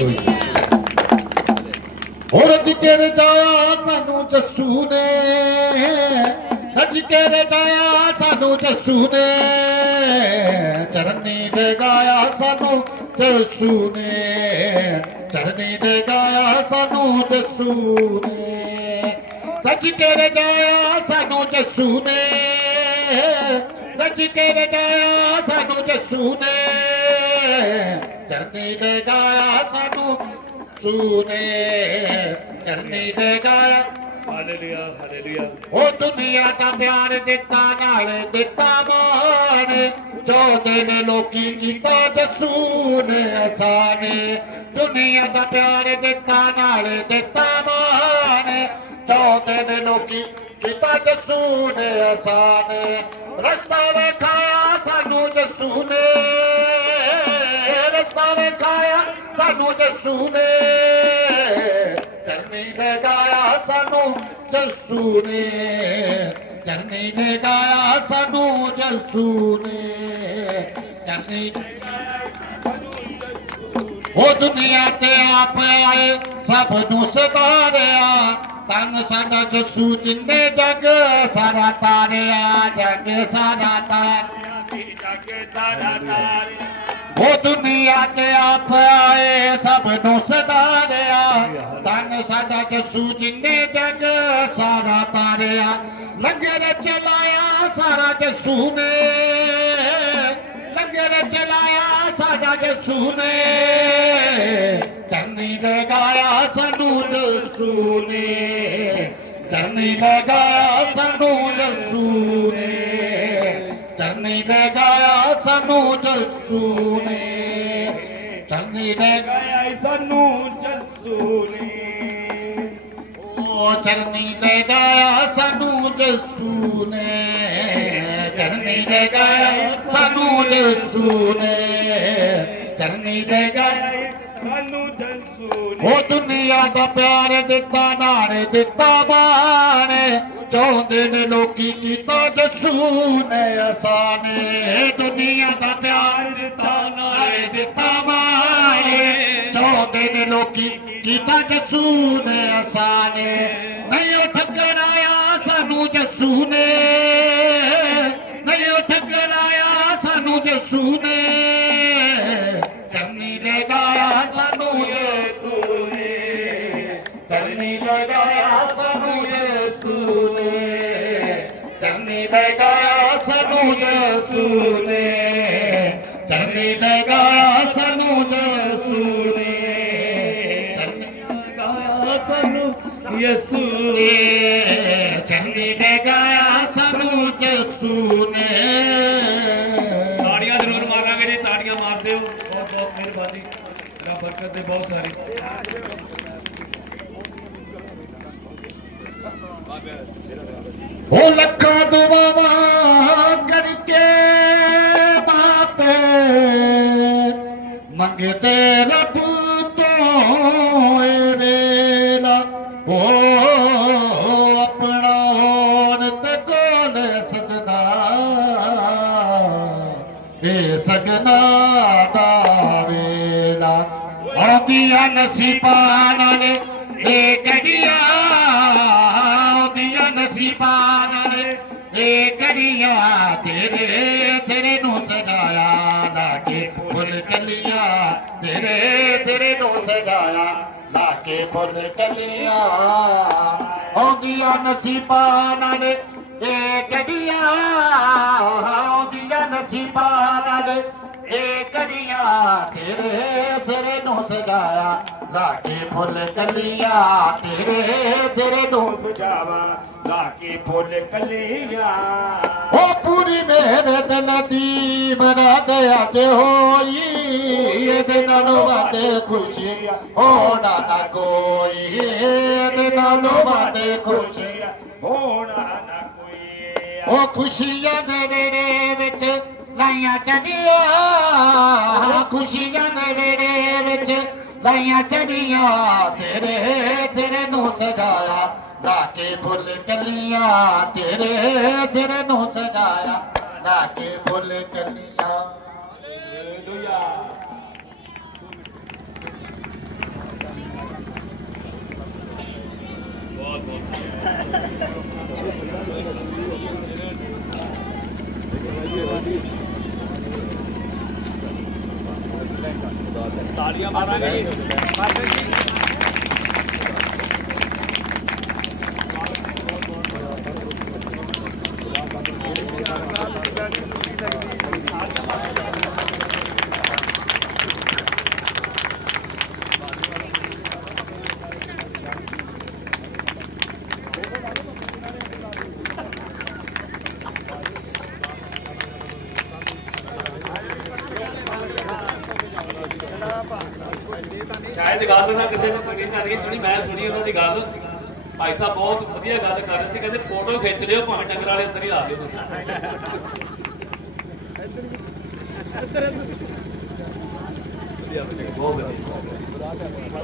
ਦੋਈ ਹੋਰ ਰੱਜ ਰਜਾਇਆ ਸਾਨੂੰ ਜੱਸੂ ਨੇ? ਰੱਜ ਕੇ ਰਜਾਇਆ ਸਾਨੂੰ ਜੱਸੂ ਨੇ? ਚਰਨੀ ਦੇ ਗਾਇਆ ਸਾਨੂੰ ਜੱਸੂ ਨੇ। ਚਰਨੀ ਦੇ ਗਾਇਆ ਸਾਨੂੰ ਜੱਸੂ ਨੇ। ਰੱਜ ਕੇ ਰਜਾਇਆ ਸਾਨੂੰ ਜੱਸੂ ਨੇ? ਰੱਜ ਕੇ ਰਜਾਇਆ ਸਾਨੂੰ ਜੱਸੂ ਨੇ? ਚਰਨੀ ਦੇ ਗਾਇਆ ਸਾਨੂੰ ਸੂਨੇ ਚਰਨੀ ਦੇ ਗਾਇਆ। Hallelujah hallelujah. ਉਹ ਦੁਨੀਆ ਦਾ ਪਿਆਰ ਦਿੱਤਾ ਨਾਲ ਦਿੱਤਾ ਮਾਨ ਜੋ ਦਿਨ ਲੋਕੀ ਕੀਤਾ ਜਸੂ ਨੇ ਅਸਾਨੇ ਦੁਨੀਆ ਦਾ ਪਿਆਰ ਦਿੱਤਾ ਨਾਲ ਦਿੱਤਾ ਮਾਨ ਜੋ ਦਿਨ ਲੋਕੀ ਕੀਤਾ ਜਸੂ ਨੇ ਅਸਾਨੇ ਰਸਤਾ ਵੇਖਾਇਆ ਸਾਨੂੰ ਜਸੂ ਨੇ ਰਸਤਾ ਸਾਨੂੰ ਜੱਸੂ ਨੇ। ਚਰਨੀ ਨੇ ਗਾਇਆ ਸਾਨੂੰ ਜੱਸੂ ਨੇ। ਚਰਨੀ ਨੇ ਗਾਇਆ ਸਾਨੂੰ ਜੱਸੂ ਨੇ। ਚਰਨੀ ਨੇ ਉਹ ਦੁਨੀਆ ਤੇ ਆਪ ਆਏ, ਸਭ ਨੂੰ ਸਤਾਰਿਆ ਤਨ ਸਾਡਾ ਜਸੂ ਜਿੰਨੇ ਜਗ, ਸਾਰਾ ਤਾਰਿਆ ਜਗ, ਸਾਰਾ ਤਾਰਿਆ। ਜਗ, ਸਾਰਾ ਤਾਰੇ ਉਹ ਦੁਨੀਆ ਤੇ ਆਪ ਆਏ, ਸਭ ਨੂੰ ਸਦਾਰਿਆ ਤਨ ਸਾਡਾ ਜਸੂ ਜਿੰਨੇ ਜਗ, ਸਾਰਾ ਤਾਰਿਆ। ਲੰਗਰ ਚਲਾਇਆ ਸਾਰਾ ਜਸੂ ਨੇ। ਲੰਗਰ ਚਲਾਇਆ ਸਾਡਾ ਜਸੂ ਨੇ। ਚੰਨੀ ਦੇ ਗਾਇਆ ਸਾਨੂੰ ਜਸੂ ਨੇ। ਚੰਨੀ ਦੇ ਗਾਇਆ ਸਾਨੂੰ ਜਸੂ ਨੇ। ਚੰਨੀ ਦੇ ਗਾਇਆ ਸਾਨੂੰ ਜਸੂ ਨੇ। ਚੰਨੀ ਗਾਇਆ ਗਾਇਆ ਸਾਨੂੰ ਜੱਸੂ ਨੇ। ਉਹ ਚਰਨੀ ਦੇ ਗਾਇਆ ਸਾਨੂੰ ਜਸੂ ਨੇ। ਚਰਨੀ ਦੇ ਗਾਇਆ ਸਾਨੂੰ ਜਸੂ ਨੇ। ਚਰਨੀ ਦੇ ਗਾਇਆ ਸਾਨੂੰ ਜੱਸੂ ਨੇ ਉਹ ਦੁਨੀਆ ਦਾ ਪਿਆਰ ਦਿੱਤਾ, ਨਾਰੇ ਦਿੱਤਾ ਬਾਣੇ। ਚਾਹੁੰਦੇ ਨੇ ਲੋਕੀ ਕੀਤਾ ਜਸੂ ਨੇ ਅਸਾਨੇ ਦੁਨੀਆ ਦਾ ਪਿਆਰ ਦਿੱਤਾ, ਨਾਰੇ ਦਿੱਤਾ ਬਾਣੇ। ਚਾਹੁੰਦੇ ਨੇ ਲੋਕੀ ਕੀਤਾ ਜਸੂ ਨੇ ਅਸਾਨੇ ਚੰਨੀ ਦੇ ਗਾਇਆ ਸਾਨੂੰ ਯੇਸੂ ਨੇ ਚੰਨੀ ਦੇ ਗਾਇਆ ਸਾਨੂੰ ਯੇਸੂ ਨੇ ਚੰਨੀ ਗਾਇਆ ਸਾਨੂੰ ਯਿਸੂ ਨੇ ਚੰਨੀ ਦੇ ਗਾਇਆ ਸਾਨੂੰ ਯੇਸੂ ਨੇ ਤਾੜੀਆਂ ਜ਼ਰੂਰ ਮਾਰਾਂਗੇ ਜੀ, ਤਾੜੀਆਂ ਮਾਰਦੇ ਹੋ। ਬਹੁਤ ਬਹੁਤ ਮਿਹਰਬਾਨੀ। ਰੱਬ ਬਰਕਤ ਦੇ ਬਹੁਤ ਸਾਰੀ। ਉਹ ਲੱਖਾਂ ਦੁਆਵਾਂ ਕਰਕੇ ਬਾਪੇ ਮੰਗਦੇ ਰੱਬ ਤੋਂ ਏ ਵੇਲਾ ਉਹ ਆਪਣਾ ਹੋਣ ਤੇ ਕੋਲ ਸਜਦਾ। ਇਹ ਸਗਨਾ ਦਾ ਵੇਲਾ। ਆਉਂਦੀਆਂ ਨਸੀਬਾਂ ਨਾਲ ਇਹ ਗੜੀਆਂ ਇਹ ਤੇਰੇ ਸਿਰੇ ਨੂੰ ਸਜਾਇਆ, ਲਾਗੇ ਫੁੱਲ ਕਲੀਆਂ ਤੇਰੇ ਸਿਰੇ ਨੂੰ ਸਜਾਇਆ, ਲਾਗੇ ਫੁੱਲ ਕਲੀਆਂ ਆਉਂਦੀਆਂ ਨਸੀਬਾਂ ਨਾਲ ਇਹ ਗੜੀਆਂ ਆਉਂਦੀਆਂ ਨਸੀਬਾਂ ਨਾਲ ਇਹ ਕੜੀਆਂ ਤੇਰੇ ਸਿਰੇ ਨੂੰ ਸਜਾਇਆ। ਲਾਗੇ ਫੁੱਲ ਕਲੀਆਂ ਤੇਰੇ ਸਿਰੇ ਨੂੰ ਸੁਝਾਵਾ ਲਾ ਕੇ ਫੁੱਲ ਕੱਲੀਆਂ। ਉਹ ਪੂਰੀ ਮਿਹਨਤ ਨਦੀ ਬਣਾ ਦਿਆ ਤੇ ਹੋਈ ਇਹਦੇ ਨਾਲੋਂ ਵੱਧ ਖੁਸ਼ੀ ਹੋਣਾ ਨਾ ਕੋਈ ਇਹਦੇ ਨਾਲੋਂ ਵੱਧ ਖੁਸ਼ੀ ਹੋਣਾ ਨਾ ਕੋਈ। ਉਹ ਖੁਸ਼ੀਆਂ ਦੇ ਵੇੜੇ ਵਿੱਚ ਲਾਈਆਂ ਚੜੀਆਂ ਖੁਸ਼ੀਆਂ ਦੇ ਵੇੜੇ ਵਿੱਚ गाइया चढ़िया, तेरे सिर नू सजाया। लाके फुल कलिया तेरे सिर नू सजाया। लाके फुल कलिया Thank you. ਹਾਲੇਲੂਇਆ ਤਾੜੀਆਂ ਮਾਰਾਂਗੇ ਜੀ ਸ਼ਾਇਦ ਗੱਲ ਨਾ ਕਿਸੇ ਨੂੰ ਪਤਾ ਨਹੀਂ ਜਿਹੜੀ ਮੈਂ ਸੁਣੀ ਉਹਨਾਂ ਦੀ ਗੱਲ ਭਾਈ ਸਾਹਿਬ ਬਹੁਤ ਵਧੀਆ ਗੱਲ ਕਰ ਰਹੇ ਸੀ ਕਹਿੰਦੇ ਫੋਟੋ ਖਿੱਚ ਲਿਓ ਭਾਵੇਂ ਡੰਗਰ ਵਾਲੇ ਅੰਦਰ ਹੀ ਲਾ ਦਿਓ। ਤੁਸੀਂ ਬਹੁਤ ਵਧੀਆ।